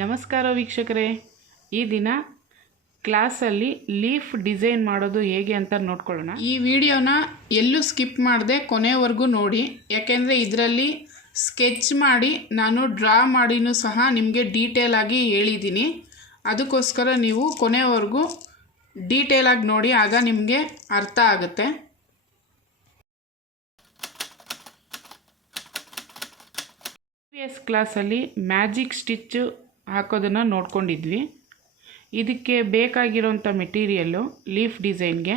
ನಮಸ್ಕಾರ ವೀಕ್ಷಕರೇ, ಈ ದಿನ ಕ್ಲಾಸಲ್ಲಿ ಲೀಫ್ ಡಿಸೈನ್ ಮಾಡೋದು ಹೇಗೆ ಅಂತ ನೋಡ್ಕೊಳ್ಳೋಣ. ಈ ವಿಡಿಯೋನ ಎಲ್ಲೂ ಸ್ಕಿಪ್ ಮಾಡದೆ ಕೊನೆವರೆಗೂ ನೋಡಿ, ಯಾಕೆಂದರೆ ಇದರಲ್ಲಿ ಸ್ಕೆಚ್ ಮಾಡಿ ನಾನು ಡ್ರಾ ಮಾಡಿನೂ ಸಹ ನಿಮಗೆ ಡೀಟೇಲ್ ಆಗಿ ಹೇಳಿದ್ದೀನಿ. ಅದಕ್ಕೋಸ್ಕರ ನೀವು ಕೊನೆವರೆಗೂ ಡೀಟೇಲ್ ಆಗಿ ನೋಡಿ, ಆಗ ನಿಮಗೆ ಅರ್ಥ ಆಗುತ್ತೆ. ಪ್ರೀವಿಯಸ್ ಕ್ಲಾಸಲ್ಲಿ ಮ್ಯಾಜಿಕ್ ಸ್ಟಿಚ್ಚು ಹಾಕೋದನ್ನು ನೋಡ್ಕೊಂಡಿದ್ವಿ. ಇದಕ್ಕೆ ಬೇಕಾಗಿರೋಂಥ ಮೆಟೀರಿಯಲ್ಲು ಲೀಫ್ ಡಿಸೈನ್ಗೆ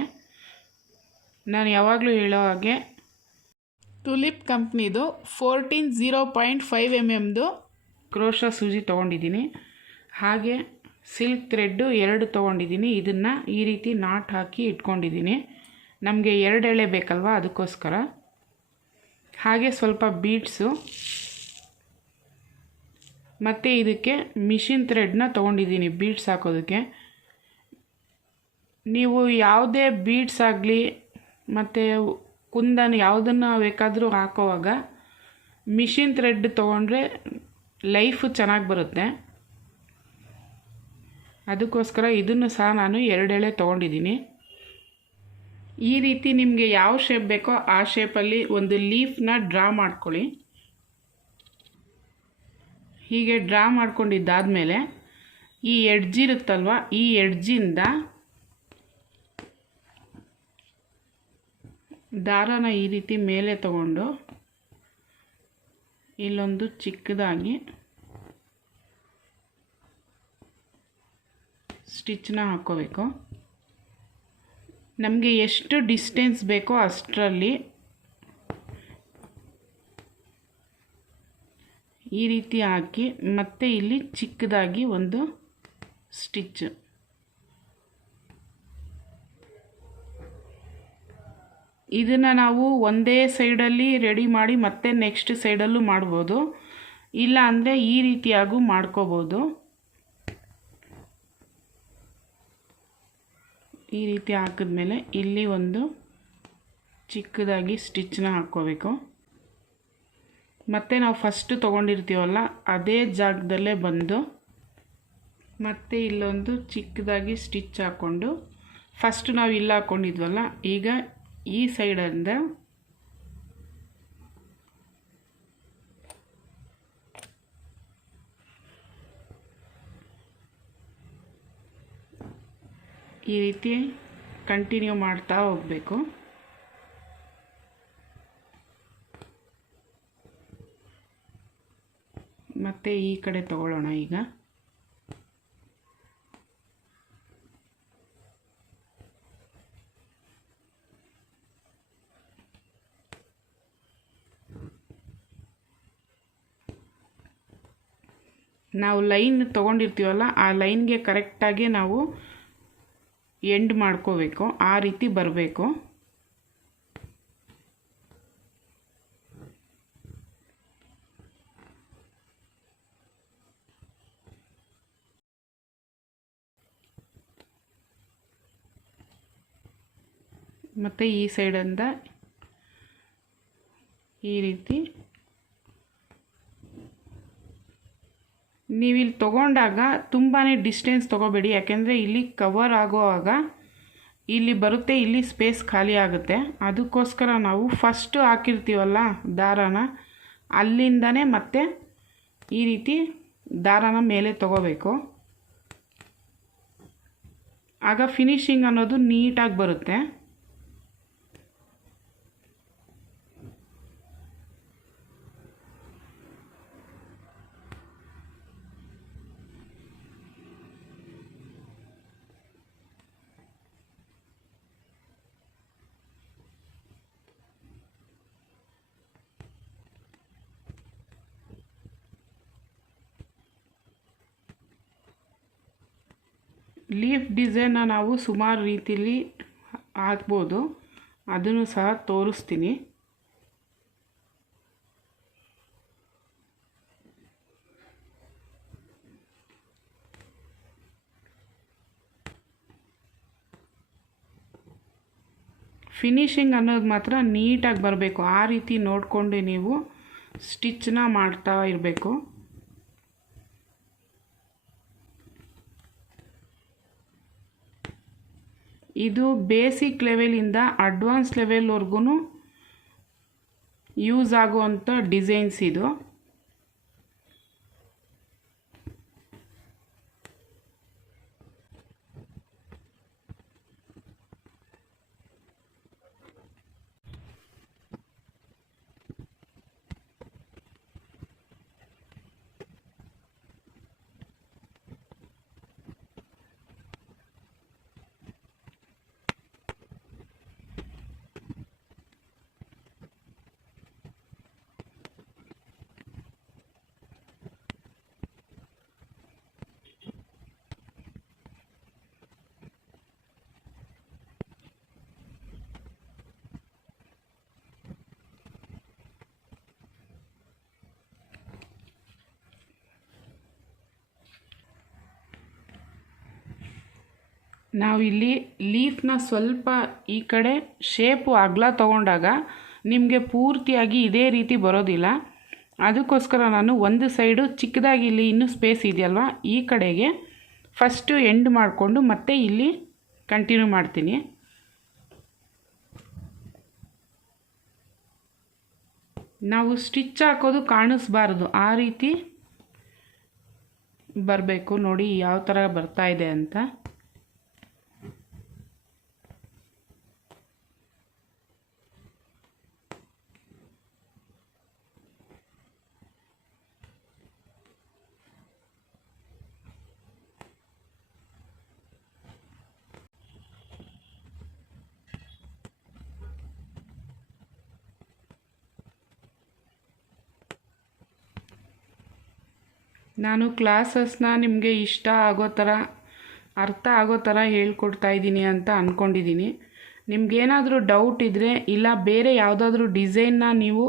ನಾನು ಯಾವಾಗಲೂ ಹೇಳೋ ಹಾಗೆ ಟುಲಿಪ್ ಕಂಪ್ನಿದು 14 0.5 ಕ್ರೋಶಾ ಸೂಜಿ ತೊಗೊಂಡಿದ್ದೀನಿ. ಹಾಗೆ ಸಿಲ್ಕ್ ಥ್ರೆಡ್ಡು 2 ತೊಗೊಂಡಿದ್ದೀನಿ. ಇದನ್ನು ಈ ರೀತಿ ನಾಟ್ ಹಾಕಿ ಇಟ್ಕೊಂಡಿದ್ದೀನಿ. ನಮಗೆ 2 ಎಳೆ ಬೇಕಲ್ವ, ಅದಕ್ಕೋಸ್ಕರ. ಹಾಗೆ ಸ್ವಲ್ಪ ಬೀಡ್ಸು ಮತ್ತು ಇದಕ್ಕೆ ಮಿಷಿನ್ ಥ್ರೆಡ್ನ ತೊಗೊಂಡಿದ್ದೀನಿ ಬೀಡ್ಸ್ ಹಾಕೋದಕ್ಕೆ. ನೀವು ಯಾವುದೇ ಬೀಡ್ಸ್ ಆಗಲಿ ಮತ್ತು ಕುಂದನ್ ಯಾವುದನ್ನು ಬೇಕಾದರೂ ಹಾಕೋವಾಗ ಮಿಷಿನ್ ಥ್ರೆಡ್ ತೊಗೊಂಡ್ರೆ ಲೈಫು ಚೆನ್ನಾಗಿ ಬರುತ್ತೆ. ಅದಕ್ಕೋಸ್ಕರ ಇದನ್ನು ಸಹ ನಾನು 2 ಎಳೆ ತೊಗೊಂಡಿದ್ದೀನಿ. ಈ ರೀತಿ ನಿಮಗೆ ಯಾವ ಶೇಪ್ ಬೇಕೋ ಆ ಶೇಪಲ್ಲಿ ಒಂದು ಲೀಫ್ನ ಡ್ರಾ ಮಾಡ್ಕೊಳ್ಳಿ. ಹೀಗೆ ಡ್ರಾ ಮಾಡ್ಕೊಂಡಿದ್ದಾದಮೇಲೆ ಈ ಎಡ್ಜ್ ಇರುತ್ತಲ್ವ, ಈ ಎಡ್ಜಿಂದ ದಾರಾನ ಈ ರೀತಿ ಮೇಲೆ ತಗೊಂಡು ಇಲ್ಲೊಂದು ಚಿಕ್ಕದಾಗಿ ಸ್ಟಿಚ್ನ ಹಾಕ್ಕೋಬೇಕು. ನಮಗೆ ಎಷ್ಟು ಡಿಸ್ಟೆನ್ಸ್ ಬೇಕೋ ಅಷ್ಟರಲ್ಲಿ ಈ ರೀತಿ ಹಾಕಿ ಮತ್ತೆ ಇಲ್ಲಿ ಚಿಕ್ಕದಾಗಿ ಒಂದು ಸ್ಟಿಚ್. ಇದನ್ನು ನಾವು ಒಂದೇ ಸೈಡಲ್ಲಿ ರೆಡಿ ಮಾಡಿ ಮತ್ತೆ ನೆಕ್ಸ್ಟ್ ಸೈಡಲ್ಲೂ ಮಾಡ್ಬೋದು, ಇಲ್ಲ ಅಂದರೆ ಈ ರೀತಿಯಾಗೂ ಮಾಡ್ಕೋಬೋದು. ಈ ರೀತಿ ಹಾಕಿದ್ಮೇಲೆ ಇಲ್ಲಿ ಒಂದು ಚಿಕ್ಕದಾಗಿ ಸ್ಟಿಚ್ನ ಹಾಕ್ಕೋಬೇಕು. ಮತ್ತು ನಾವು ಫಸ್ಟ್ ತೊಗೊಂಡಿರ್ತೀವಲ್ಲ ಅದೇ ಜಾಗದಲ್ಲೇ ಬಂದು ಮತ್ತೆ ಇಲ್ಲೊಂದು ಚಿಕ್ಕದಾಗಿ ಸ್ಟಿಚ್ ಹಾಕ್ಕೊಂಡು, ಫಸ್ಟ್ ನಾವು ಇಲ್ಲಿ ಹಾಕ್ಕೊಂಡಿದ್ವಲ್ಲ, ಈಗ ಈ ಸೈಡಿಂದ ಈ ರೀತಿ ಕಂಟಿನ್ಯೂ ಮಾಡ್ತಾ ಹೋಗಬೇಕು. ಮತ್ತು ಈ ಕಡೆ ತಗೊಳ್ಳೋಣ. ಈಗ ನಾವು ಲೈನ್ ತೊಗೊಂಡಿರ್ತೀವಲ್ಲ ಆ ಲೈನ್ಗೆ ಕರೆಕ್ಟಾಗಿ ನಾವು ಎಂಡ್ ಮಾಡ್ಕೋಬೇಕು. ಆ ರೀತಿ ಬರಬೇಕು. ಮತ್ತು ಈ ಸೈಡಿಂದ ಈ ರೀತಿ ನೀವಿಲ್ಲಿ ತೊಗೊಂಡಾಗ ತುಂಬಾ ಡಿಸ್ಟೆನ್ಸ್ ತೊಗೋಬೇಡಿ, ಯಾಕೆಂದರೆ ಇಲ್ಲಿ ಕವರ್ ಆಗೋವಾಗ ಇಲ್ಲಿ ಬರುತ್ತೆ, ಇಲ್ಲಿ ಸ್ಪೇಸ್ ಖಾಲಿ ಆಗುತ್ತೆ. ಅದಕ್ಕೋಸ್ಕರ ನಾವು ಫಸ್ಟು ಹಾಕಿರ್ತೀವಲ್ಲ ದಾರಾನ, ಅಲ್ಲಿಂದನೇ ಮತ್ತೆ ಈ ರೀತಿ ದಾರಾನ ಮೇಲೆ ತೊಗೋಬೇಕು. ಆಗ ಫಿನಿಶಿಂಗ್ ಅನ್ನೋದು ನೀಟಾಗಿ ಬರುತ್ತೆ. ಲೀಫ್ ಡಿಸೈನ್ನ ನಾವು ಸುಮಾರು ರೀತಿಯಲ್ಲಿ ಹಾಕ್ಬೋದು, ಅದನ್ನು ಸಹ ತೋರಿಸ್ತೀನಿ. ಫಿನಿಶಿಂಗ್ ಅನ್ನೋದು ಮಾತ್ರ ನೀಟಾಗಿ ಬರಬೇಕು. ಆ ರೀತಿ ನೋಡಿಕೊಂಡು ನೀವು ಸ್ಟಿಚ್ನ ಮಾಡ್ತಾ ಇರಬೇಕು. ಇದು ಬೇಸಿಕ್ ಲೆವೆಲಿಂದ ಅಡ್ವಾನ್ಸ್ ಲೆವೆಲ್ವರೆಗೂ ಯೂಸ್ ಆಗುವಂಥ ಡಿಸೈನ್ಸ್ ಇದು. ನಾವಿಲ್ಲಿ ಲೀಫ್ನ ಸ್ವಲ್ಪ ಈ ಕಡೆ ಶೇಪು ಅಗಲ ತೊಗೊಂಡಾಗ ನಿಮಗೆ ಪೂರ್ತಿಯಾಗಿ ಇದೇ ರೀತಿ ಬರೋದಿಲ್ಲ. ಅದಕ್ಕೋಸ್ಕರ ನಾನು ಒಂದು ಸೈಡು ಚಿಕ್ಕದಾಗಿ ಇಲ್ಲಿ ಇನ್ನೂ ಸ್ಪೇಸ್ ಇದೆಯಲ್ವ, ಈ ಕಡೆಗೆ ಫಸ್ಟು ಎಂಡ್ ಮಾಡಿಕೊಂಡು ಮತ್ತೆ ಇಲ್ಲಿ ಕಂಟಿನ್ಯೂ ಮಾಡ್ತೀನಿ. ನಾವು ಸ್ಟಿಚ್ ಹಾಕೋದು ಕಾಣಿಸ್ಬಾರ್ದು, ಆ ರೀತಿ ಬರಬೇಕು. ನೋಡಿ ಯಾವ ಥರ ಬರ್ತಾ ಇದೆ ಅಂತ. ನಾನು ಕ್ಲಾಸಸ್ನ ನಿಮಗೆ ಇಷ್ಟ ಆಗೋ ಥರ, ಅರ್ಥ ಆಗೋ ಥರ ಹೇಳ್ಕೊಡ್ತಾ ಇದ್ದೀನಿ ಅಂತ ಅಂದ್ಕೊಂಡಿದ್ದೀನಿ. ನಿಮಗೇನಾದರೂ ಡೌಟ್ ಇದ್ದರೆ, ಇಲ್ಲ ಬೇರೆ ಯಾವುದಾದ್ರೂ ಡಿಸೈನ್ನ ನೀವು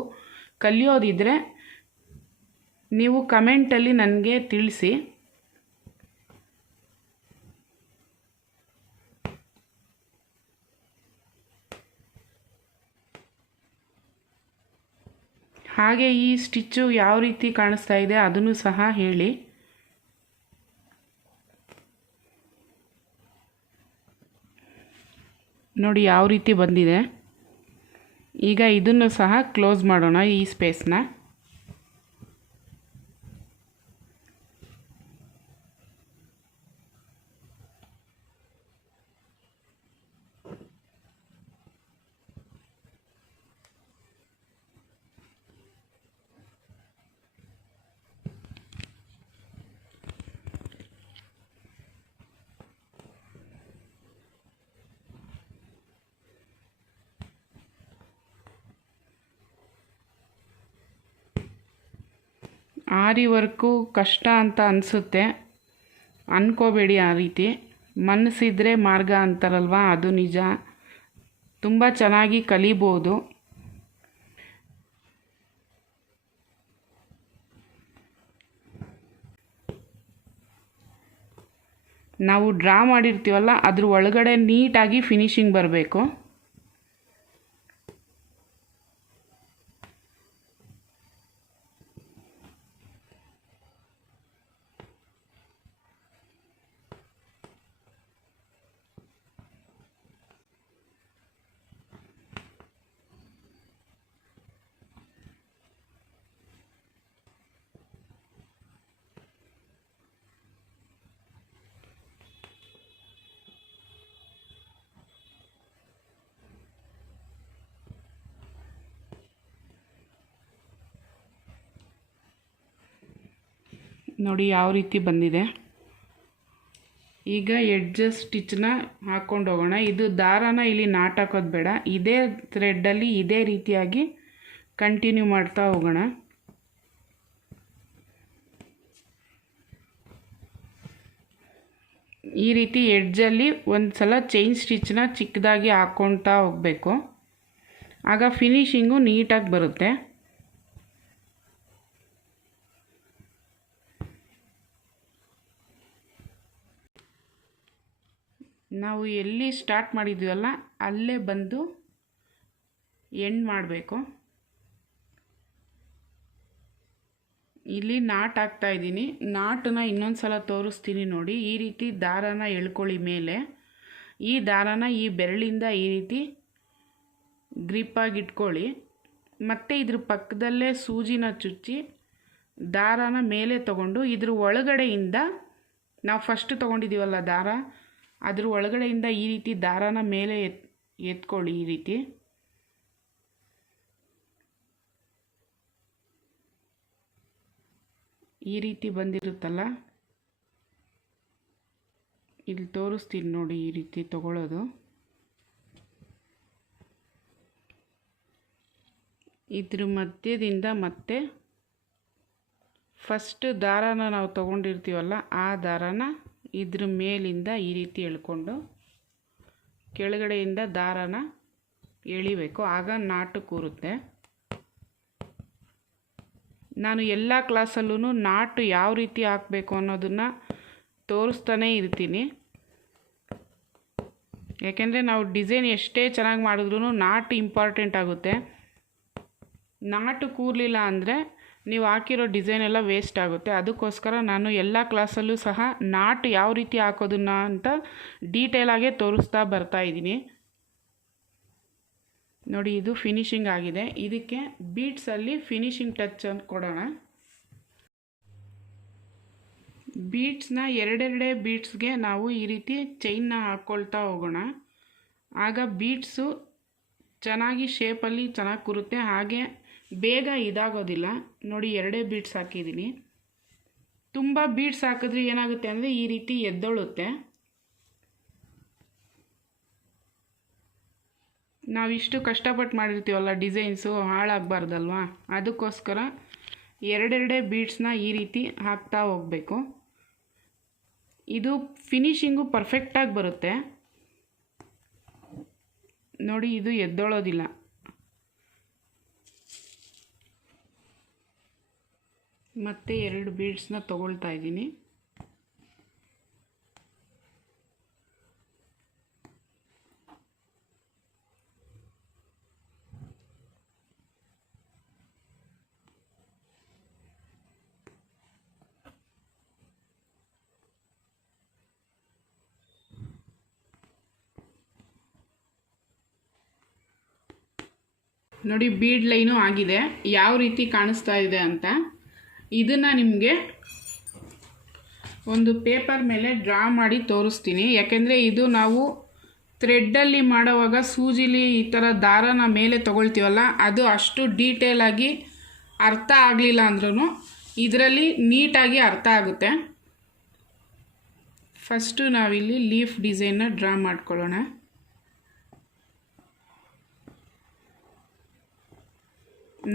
ಕಲಿಯೋದಿದ್ದರೆ ನೀವು ಕಮೆಂಟಲ್ಲಿ ನನಗೆ ತಿಳಿಸಿ. ಹಾಗೆ ಈ ಸ್ಟಿಚ್ಚು ಯಾವ ರೀತಿ ಕಾಣಿಸ್ತಾ ಇದೆ ಅದನ್ನು ಸಹ ಹೇಳಿ. ನೋಡಿ ಯಾವ ರೀತಿ ಬಂದಿದೆ. ಈಗ ಇದನ್ನು ಸಹ ಕ್ಲೋಸ್ ಮಾಡೋಣ, ಈ ಸ್ಪೇಸ್ನ. ಆರಿ ವರ್ಕು ಕಷ್ಟ ಅಂತ ಅನಿಸುತ್ತೆ, ಅಂದ್ಕೋಬೇಡಿ ಆ ರೀತಿ. ಮನಸ್ಸಿದ್ರೆ ಮಾರ್ಗ ಅಂತಾರಲ್ವ, ಅದು ನಿಜ. ತುಂಬ ಚೆನ್ನಾಗಿ ಕಲಿಬೋದು. ನಾವು ಡ್ರಾ ಮಾಡಿರ್ತೀವಲ್ಲ, ಅದ್ರ ಒಳಗಡೆ ನೀಟಾಗಿ ಫಿನಿಶಿಂಗ್ ಬರಬೇಕು. ನೋಡಿ ಯಾವ ರೀತಿ ಬಂದಿದೆ. ಈಗ ಎಡ್ಜಸ್ ಸ್ಟಿಚ್ನ ಹಾಕ್ಕೊಂಡು ಹೋಗೋಣ. ಇದು ದಾರಾನ ಇಲ್ಲಿ ನಾಟಾಕೋದು ಬೇಡ, ಇದೇ ಥ್ರೆಡ್ಡಲ್ಲಿ ಇದೇ ರೀತಿಯಾಗಿ ಕಂಟಿನ್ಯೂ ಮಾಡ್ತಾ ಹೋಗೋಣ. ಈ ರೀತಿ ಎಡ್ಜಲ್ಲಿ ಒಂದು ಸಲ ಚೈನ್ ಸ್ಟಿಚ್ನ ಚಿಕ್ಕದಾಗಿ ಹಾಕ್ಕೊಳ್ತಾ ಹೋಗಬೇಕು. ಆಗ ಫಿನಿಶಿಂಗು ನೀಟಾಗಿ ಬರುತ್ತೆ. ನಾವು ಎಲ್ಲಿ ಸ್ಟಾರ್ಟ್ ಮಾಡಿದ್ವಲ್ಲ ಅಲ್ಲೇ ಬಂದು ಎಂಡ್ ಮಾಡಬೇಕು. ಇಲ್ಲಿ ನಾಟ್ ಹಾಕ್ತಾ ಇದ್ದೀನಿ. ನಾಟನ್ನ ಇನ್ನೊಂದು ಸಲ ತೋರಿಸ್ತೀನಿ ನೋಡಿ. ಈ ರೀತಿ ದಾರಾನ ಎಳ್ಕೊಳ್ಳಿ ಮೇಲೆ. ಈ ದಾರಾನ ಈ ಬೆರಳಿಂದ ಈ ರೀತಿ ಗ್ರಿಪ್ಪಾಗಿ ಇಟ್ಕೊಳ್ಳಿ. ಮತ್ತು ಇದ್ರ ಪಕ್ಕದಲ್ಲೇ ಸೂಜಿನ ಚುಚ್ಚಿ ದಾರಾನ ಮೇಲೆ ತಗೊಂಡು ಇದ್ರ ಒಳಗಡೆಯಿಂದ ನಾವು ಫಸ್ಟ್ ತೊಗೊಂಡಿದ್ದೀವಲ್ಲ ದಾರ, ಅದ್ರ ಒಳಗಡೆಯಿಂದ ಈ ರೀತಿ ದಾರಾನ ಮೇಲೆ ಎತ್ಕೊಳ್ಳಿ. ಈ ರೀತಿ ಬಂದಿರುತ್ತಲ್ಲ, ಇಲ್ಲಿ ತೋರಿಸ್ತೀನಿ ನೋಡಿ. ಈ ರೀತಿ ತಗೊಳ್ಳೋದು. ಇದ್ರ ಮಧ್ಯದಿಂದ ಮತ್ತೆ ಫಸ್ಟ್ ದಾರಾನ ನಾವು ತೊಗೊಂಡಿರ್ತೀವಲ್ಲ ಆ ದಾರಾನ ಇದ್ರ ಮೇಲಿಂದ ಈ ರೀತಿ ಎಳ್ಕೊಂಡು ಕೆಳಗಡೆಯಿಂದ ದಾರಾನ ಎಳಿಬೇಕು. ಆಗ ನಾಟು ಕೂರುತ್ತೆ. ನಾನು ಎಲ್ಲ ಕ್ಲಾಸಲ್ಲೂ ನಾಟು ಯಾವ ರೀತಿ ಹಾಕಬೇಕು ಅನ್ನೋದನ್ನು ತೋರಿಸ್ತಾನೇ ಇರ್ತೀನಿ. ಯಾಕೆಂದರೆ ನಾವು ಡಿಸೈನ್ ಎಷ್ಟೇ ಚೆನ್ನಾಗಿ ಮಾಡಿದ್ರೂ ನಾಟು ಇಂಪಾರ್ಟೆಂಟ್ ಆಗುತ್ತೆ. ನಾಟು ಕೂರಲಿಲ್ಲ ಅಂದರೆ ನೀವು ಹಾಕಿರೋ ಡಿಸೈನ್ ಎಲ್ಲ ವೇಸ್ಟ್ ಆಗುತ್ತೆ. ಅದಕ್ಕೋಸ್ಕರ ನಾನು ಎಲ್ಲ ಕ್ಲಾಸಲ್ಲೂ ಸಹ ನಾಟು ಯಾವ ರೀತಿ ಹಾಕೋದನ್ನ ಅಂತ ಡೀಟೇಲಾಗೇ ತೋರಿಸ್ತಾ ಬರ್ತಾಯಿದ್ದೀನಿ ನೋಡಿ. ಇದು ಫಿನಿಶಿಂಗ್ ಆಗಿದೆ. ಇದಕ್ಕೆ ಬೀಡ್ಸಲ್ಲಿ ಫಿನಿಶಿಂಗ್ ಟಚ್ ಅಂತ ಕೊಡೋಣ. ಬೀಡ್ಸ್ನ ಎರಡೆರಡೇ ಬೀಡ್ಸ್ಗೆ ನಾವು ಈ ರೀತಿ ಚೈನ್ನ ಹಾಕ್ಕೊಳ್ತಾ ಹೋಗೋಣ. ಆಗ ಬೀಡ್ಸು ಚೆನ್ನಾಗಿ ಶೇಪಲ್ಲಿ ಚೆನ್ನಾಗಿ ಕೂರುತ್ತೆ, ಹಾಗೆ ಬೇಗ ಇದಾಗೋದಿಲ್ಲ. ನೋಡಿ, ಎರಡೇ ಬೀಡ್ಸ್ ಹಾಕಿದ್ದೀನಿ. ತುಂಬ ಬೀಡ್ಸ್ ಹಾಕಿದ್ರೆ ಏನಾಗುತ್ತೆ ಅಂದರೆ ಈ ರೀತಿ ಎದ್ದೊಳುತ್ತೆ. ನಾವಿಷ್ಟು ಕಷ್ಟಪಟ್ಟು ಮಾಡಿರ್ತೀವಲ್ಲ ಡಿಸೈನ್ಸು, ಹಾಳಾಗಬಾರ್ದಲ್ವಾ, ಅದಕ್ಕೋಸ್ಕರ ಎರಡೆರಡೇ ಬೀಡ್ಸ್ನ ಈ ರೀತಿ ಹಾಕ್ತಾ ಹೋಗಬೇಕು. ಇದು ಫಿನಿಶಿಂಗು ಪರ್ಫೆಕ್ಟಾಗಿ ಬರುತ್ತೆ ನೋಡಿ. ಇದು ಎದ್ದೊಳೋದಿಲ್ಲ. ಮತ್ತೆ ಎರಡು ಬೀಡ್ಸ್ನ ತಗೊಳ್ತಾ ಇದ್ದೀನಿ. ನೋಡಿ, ಬೀಡ್ ಲೈನು ಆಗಿದೆ. ಯಾವ ರೀತಿ ಕಾಣಿಸ್ತಾ ಇದೆ ಅಂತ ಇದನ್ನು ನಿಮಗೆ ಒಂದು ಪೇಪರ್ ಮೇಲೆ ಡ್ರಾ ಮಾಡಿ ತೋರಿಸ್ತೀನಿ. ಯಾಕೆಂದರೆ ಇದು ನಾವು ಥ್ರೆಡ್ಡಲ್ಲಿ ಮಾಡೋವಾಗ ಸೂಜಿಲಿ ಈ ಥರ ದಾರನ ಮೇಲೆ ತೊಗೊಳ್ತೀವಲ್ಲ, ಅದು ಅಷ್ಟು ಡೀಟೇಲಾಗಿ ಅರ್ಥ ಆಗಲಿಲ್ಲ ಅಂದ್ರೂ ಇದರಲ್ಲಿ ನೀಟಾಗಿ ಅರ್ಥ ಆಗುತ್ತೆ. ಫಸ್ಟು ನಾವಿಲ್ಲಿ ಲೀಫ್ ಡಿಸೈನ್ನ ಡ್ರಾ ಮಾಡ್ಕೊಳ್ಳೋಣ.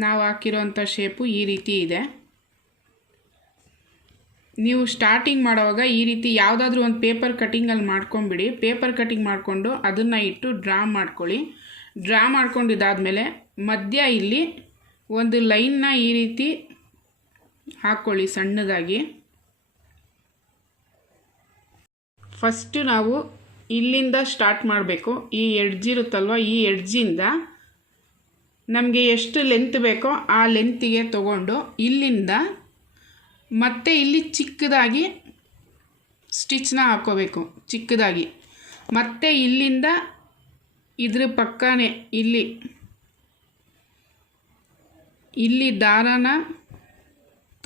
ನಾವು ಹಾಕಿರೋಂಥ ಶೇಪು ಈ ರೀತಿ ಇದೆ. ನೀವು ಸ್ಟಾರ್ಟಿಂಗ್ ಮಾಡುವಾಗ ಈ ರೀತಿ ಯಾವುದಾದ್ರೂ ಒಂದು ಪೇಪರ್ ಕಟ್ಟಿಂಗಲ್ಲಿ ಮಾಡ್ಕೊಂಬಿಡಿ. ಪೇಪರ್ ಕಟ್ಟಿಂಗ್ ಮಾಡಿಕೊಂಡು ಅದನ್ನು ಇಟ್ಟು ಡ್ರಾ ಮಾಡ್ಕೊಳ್ಳಿ. ಡ್ರಾ ಮಾಡ್ಕೊಂಡಿದ್ದಾದಮೇಲೆ ಮಧ್ಯ ಇಲ್ಲಿ ಒಂದು ಲೈನ್ನ ಈ ರೀತಿ ಹಾಕ್ಕೊಳ್ಳಿ ಸಣ್ಣದಾಗಿ. ಫಸ್ಟು ನಾವು ಇಲ್ಲಿಂದ ಸ್ಟಾರ್ಟ್ ಮಾಡಬೇಕು. ಈ ಎಡ್ಜ್ ಇರುತ್ತಲ್ವ, ಈ ಎಡ್ಜಿಂದ ನಮಗೆ ಎಷ್ಟು ಲೆಂತ್ ಬೇಕೋ ಆ ಲೆಂತಿಗೆ ತಗೊಂಡು ಇಲ್ಲಿಂದ ಮತ್ತೆ ಇಲ್ಲಿ ಚಿಕ್ಕದಾಗಿ ಸ್ಟಿಚ್ನ ಹಾಕ್ಕೋಬೇಕು. ಚಿಕ್ಕದಾಗಿ ಮತ್ತೆ ಇಲ್ಲಿಂದ ಇದ್ರ ಪಕ್ಕನೇ ಇಲ್ಲಿ ದಾರಾನ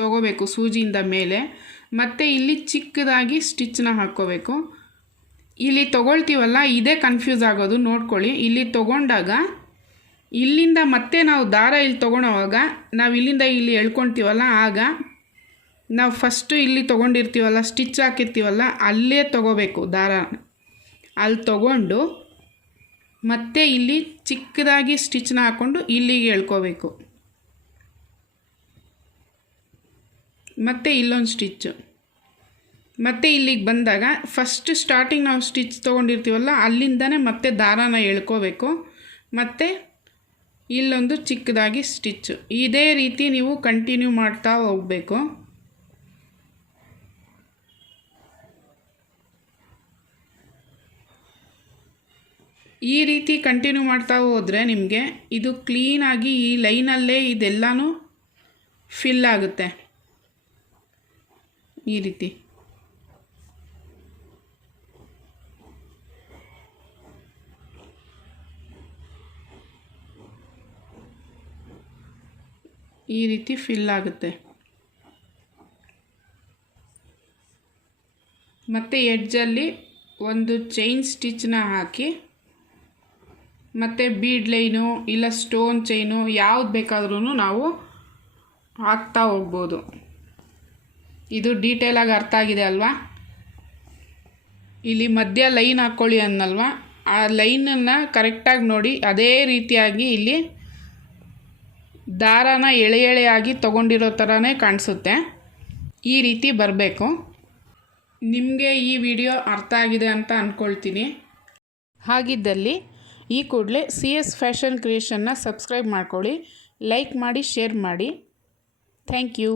ತಗೋಬೇಕು ಸೂಜಿಯಿಂದ ಮೇಲೆ. ಮತ್ತು ಇಲ್ಲಿ ಚಿಕ್ಕದಾಗಿ ಸ್ಟಿಚ್ನ ಹಾಕ್ಕೋಬೇಕು. ಇಲ್ಲಿ ತೊಗೊಳ್ತೀವಲ್ಲ, ಇದೇ ಕನ್ಫ್ಯೂಸ್ ಆಗೋದು. ನೋಡ್ಕೊಳ್ಳಿ, ಇಲ್ಲಿ ತೊಗೊಂಡಾಗ ಇಲ್ಲಿಂದ ಮತ್ತೆ ನಾವು ದಾರ ಇಲ್ಲಿ ತೊಗೊಳೋವಾಗ ನಾವು ಇಲ್ಲಿಂದ ಇಲ್ಲಿ ಎಳ್ಕೊಳ್ತೀವಲ್ಲ, ಆಗ ನಾವು ಫಸ್ಟು ಇಲ್ಲಿ ತೊಗೊಂಡಿರ್ತೀವಲ್ಲ, ಸ್ಟಿಚ್ ಹಾಕಿರ್ತೀವಲ್ಲ, ಅಲ್ಲೇ ತೊಗೋಬೇಕು ದಾರ. ಅಲ್ಲಿ ತೊಗೊಂಡು ಮತ್ತೆ ಇಲ್ಲಿ ಚಿಕ್ಕದಾಗಿ ಸ್ಟಿಚ್ನ ಹಾಕ್ಕೊಂಡು ಇಲ್ಲಿಗೆ ಎಳ್ಕೋಬೇಕು. ಮತ್ತು ಇಲ್ಲೊಂದು ಸ್ಟಿಚ್ಚು. ಮತ್ತು ಇಲ್ಲಿಗೆ ಬಂದಾಗ ಫಸ್ಟ್ ಸ್ಟಾರ್ಟಿಂಗ್ ನಾವು ಸ್ಟಿಚ್ ತೊಗೊಂಡಿರ್ತೀವಲ್ಲ, ಅಲ್ಲಿಂದನೇ ಮತ್ತೆ ದಾರಾನ ಎಳ್ಕೋಬೇಕು. ಮತ್ತು ಇಲ್ಲೊಂದು ಚಿಕ್ಕದಾಗಿ ಸ್ಟಿಚ್ಚು. ಇದೇ ರೀತಿ ನೀವು ಕಂಟಿನ್ಯೂ ಮಾಡ್ತಾ ಹೋಗಬೇಕು. ಈ ರೀತಿ ಕಂಟಿನ್ಯೂ ಮಾಡ್ತಾ ಹೋದರೆ ನಿಮಗೆ ಇದು ಕ್ಲೀನಾಗಿ ಈ ಲೈನಲ್ಲೇ ಇದೆಲ್ಲನೂ ಫಿಲ್ ಆಗುತ್ತೆ. ಈ ರೀತಿ ಈ ರೀತಿ ಫಿಲ್ ಆಗುತ್ತೆ. ಮತ್ತು ಎಡ್ಜಲ್ಲಿ ಒಂದು ಚೈನ್ ಸ್ಟಿಚ್ನ ಹಾಕಿ ಮತ್ತು ಬೀಡ್ ಲೈನು ಇಲ್ಲ ಸ್ಟೋನ್ ಚೈನು ಯಾವ್ದು ಬೇಕಾದ್ರೂ ನಾವು ಹಾಕ್ತಾ ಹೋಗ್ಬೋದು. ಇದು ಡೀಟೇಲಾಗಿ ಅರ್ಥ ಆಗಿದೆ ಅಲ್ವಾ? ಇಲ್ಲಿ ಮಧ್ಯ ಲೈನ್ ಹಾಕ್ಕೊಳ್ಳಿ ಅನ್ನಲ್ವಾ, ಆ ಲೈನನ್ನು ಕರೆಕ್ಟಾಗಿ ನೋಡಿ ಅದೇ ರೀತಿಯಾಗಿ ಇಲ್ಲಿ ದಾರಾನ ಎಳೆ ಎಳೆಯಾಗಿ ತೊಗೊಂಡಿರೋ ಥರನೇ ಕಾಣಿಸುತ್ತೆ. ಈ ರೀತಿ ಬರಬೇಕು. ನಿಮಗೆ ಈ ವಿಡಿಯೋ ಅರ್ಥ ಆಗಿದೆ ಅಂತ ಅಂದ್ಕೊಳ್ತೀನಿ. ಹಾಗಿದ್ದಲ್ಲಿ ಈ ಕೂಡಲೇ CS ಫ್ಯಾಷನ್ ಕ್ರಿಯೇಷನ್ನ ಸಬ್ಸ್ಕ್ರೈಬ್ ಮಾಡ್ಕೊಳ್ಳಿ, ಲೈಕ್ ಮಾಡಿ, ಶೇರ್ ಮಾಡಿ. Thank you.